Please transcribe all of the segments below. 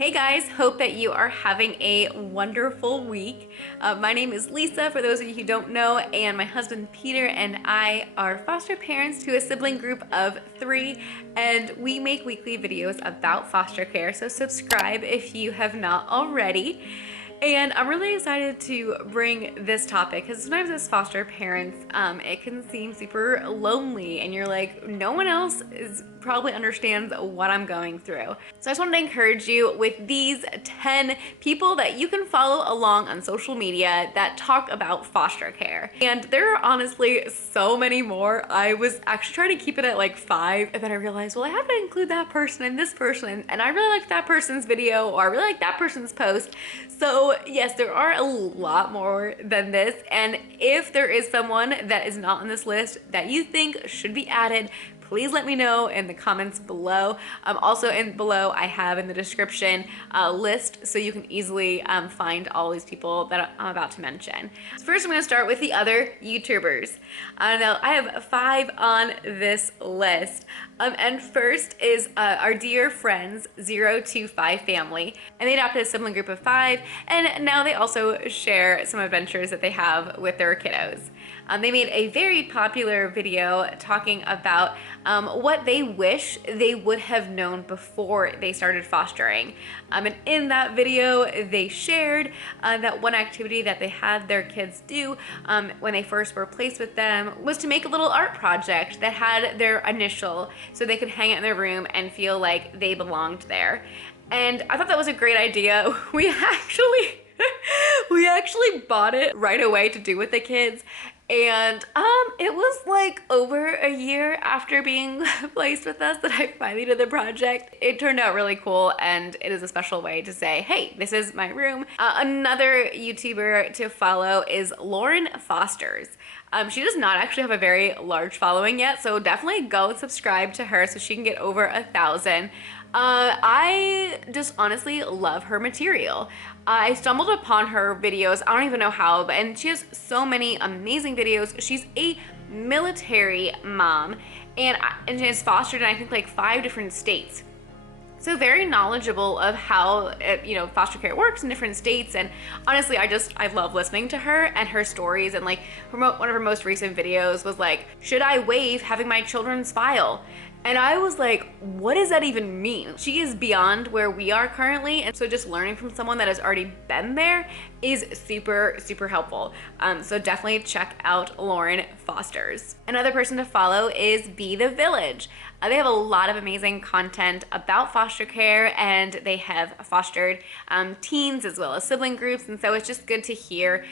Hey guys, hope that you are having a wonderful week. My name is Lisa, for those of you who don't know, and my husband Peter and I are foster parents to a sibling group of 3, and we make weekly videos about foster care, so subscribe if you have not already. And I'm really excited to bring this topic because sometimes as foster parents, it can seem super lonely and you're like, no one else probably understands what I'm going through. So I just wanted to encourage you with these 10 people that you can follow along on social media that talk about foster care. And there are honestly so many more. I was actually trying to keep it at like 5, and then I realized, well, I have to include that person and this person, and I really liked that person's video, or I really like that person's post. So yes, there are a lot more than this, and if there is someone that is not on this list that you think should be added, please let me know in the comments below. Also below I have in the description a list so you can easily find all these people that I'm about to mention. So first I'm gonna start with the other YouTubers. Now I have 5 on this list. And first is our dear friends 025 family, and they adopted a sibling group of 5, and now they also share some adventures that they have with their kiddos. They made a very popular video talking about what they wish they would have known before they started fostering. And in that video, they shared that one activity that they had their kids do when they first were placed with them was to make a little art project that had their initial, so they could hang it in their room and feel like they belonged there. And I thought that was a great idea. We actually bought it right away to do with the kids. And it was like over a year after being placed with us that I finally did the project. It turned out really cool, and it is a special way to say, hey, this is my room. Another YouTuber to follow is Lauren Fosters. She does not actually have a very large following yet, so definitely go and subscribe to her so she can get over 1,000. I just honestly love her material. I stumbled upon her videos, I don't even know how, and she has so many amazing videos. She's a military mom, and she has fostered in I think like 5 different states. So very knowledgeable of how foster care works in different states. And honestly, I love listening to her and her stories. And like one of her most recent videos was like, should I waive having my children's file? And I was like, what does that even mean? She is beyond where we are currently, and so just learning from someone that has already been there is super, super helpful. So definitely check out Lauren Fosters. Another person to follow is Be The Village. They have a lot of amazing content about foster care, and they have fostered teens as well as sibling groups, and so it's just good to hear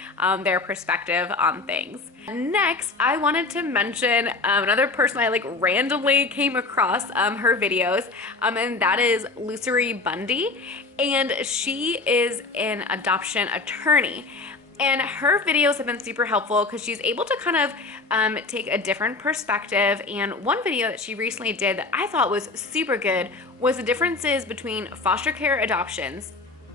their perspective on things. Next, I wanted to mention another person I like randomly came across her videos, and that is Lucrecebundy, and she is an adoption attorney. And her videos have been super helpful because she's able to kind of take a different perspective. And one video that she recently did that I thought was super good was the differences between foster care adoptions,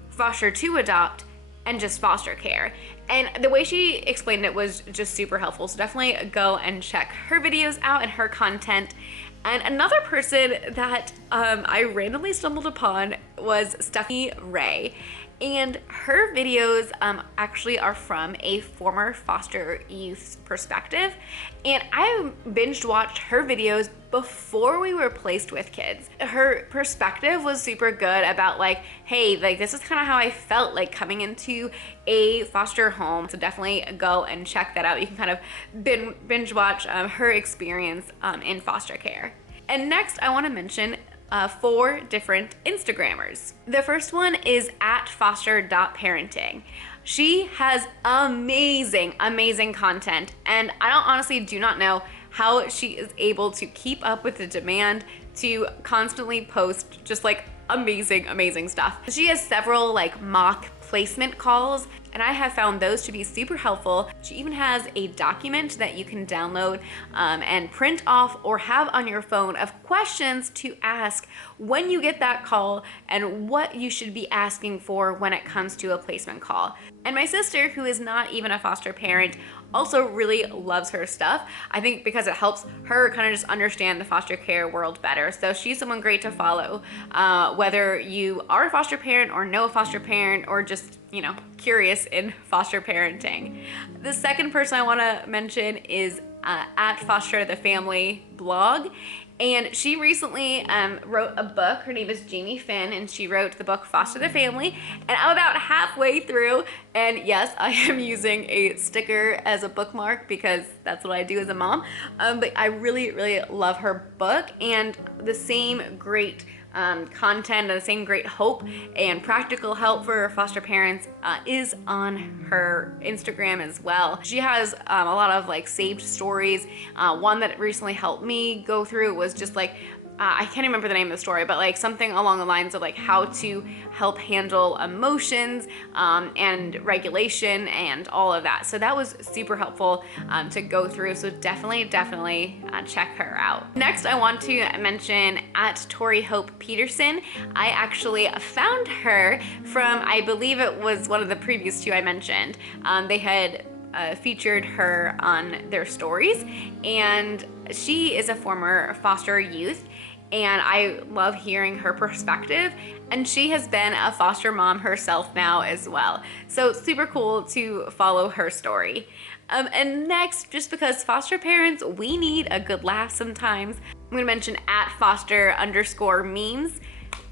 foster to adopt, and just foster care. And the way she explained it was just super helpful. So definitely go and check her videos out and her content. And another person that I randomly stumbled upon was StephiRaye. And her videos actually are from a former foster youth's perspective. And I binge watched her videos before we were placed with kids. Her perspective was super good about like, hey, like this is kind of how I felt like coming into a foster home. So definitely go and check that out. You can kind of binge watch her experience in foster care. And next I want to mention 4 different Instagrammers. The first one is at foster.parenting. She has amazing, amazing content, and I honestly do not know how she is able to keep up with the demand to constantly post just like amazing, amazing stuff. She has several like mock placement calls, and I have found those to be super helpful. She even has a document that you can download and print off or have on your phone of questions to ask when you get that call and what you should be asking for when it comes to a placement call. And my sister, who is not even a foster parent, also really loves her stuff. I think because it helps her kind of just understand the foster care world better. So she's someone great to follow, whether you are a foster parent or know a foster parent or just, you know, curious in foster parenting. The second person I want to mention is at fosterthefamilyblog. And she recently wrote a book. Her name is Jamie Finn, and she wrote the book Foster the Family. And I'm about halfway through, and yes, I am using a sticker as a bookmark because that's what I do as a mom. But I really, really love her book, and the same great content and the same great hope and practical help for foster parents is on her Instagram as well. She has a lot of like saved stories. One that recently helped me go through was just like I can't remember the name of the story, but like something along the lines of like how to help handle emotions and regulation and all of that. So that was super helpful to go through. So definitely check her out. Next, I want to mention at torihopepeterson. I actually found her from, I believe it was one of the previous two I mentioned. They had featured her on their stories, and she is a former foster youth, and I love hearing her perspective, and she has been a foster mom herself now as well. So super cool to follow her story. And next, just because foster parents, we need a good laugh sometimes, I'm gonna mention at foster_memes.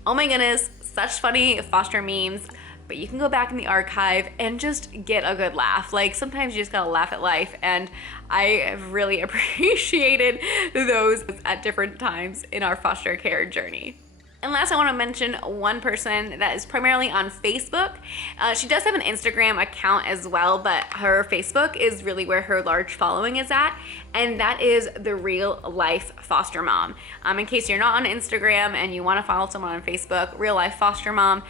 Oh my goodness, such funny foster memes. But you can go back in the archive and just get a good laugh. Like sometimes you just gotta laugh at life, and I have really appreciated those at different times in our foster care journey. And last, I want to mention one person that is primarily on Facebook. She does have an Instagram account as well, but her Facebook is really where her large following is at, and that is the Real Life Foster Mom. In case you're not on Instagram and you want to follow someone on Facebook, Real Life Foster Mom,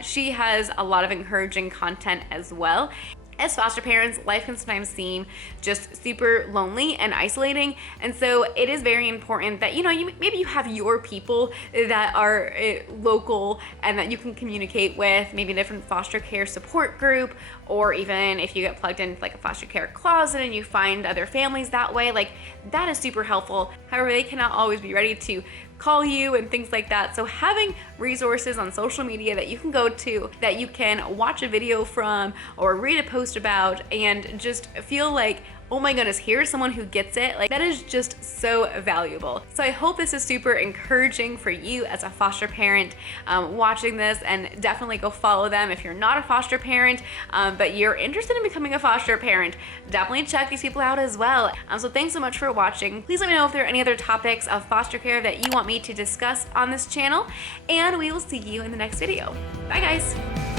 she has a lot of encouraging content as well. As foster parents, life can sometimes seem just super lonely and isolating, and so it is very important that, you know, maybe you have your people that are local and that you can communicate with, maybe a different foster care support group, or even if you get plugged into like a foster care closet and you find other families that way, like that is super helpful. However, they cannot always be ready to call you and things like that. So having resources on social media that you can go to, that you can watch a video from or read a post about, and just feel like, oh my goodness, here's someone who gets it. Like that is just so valuable. So I hope this is super encouraging for you as a foster parent watching this, and definitely go follow them if you're not a foster parent, but you're interested in becoming a foster parent. Definitely check these people out as well. So thanks so much for watching. Please let me know if there are any other topics of foster care that you want me to discuss on this channel, and we will see you in the next video. Bye guys.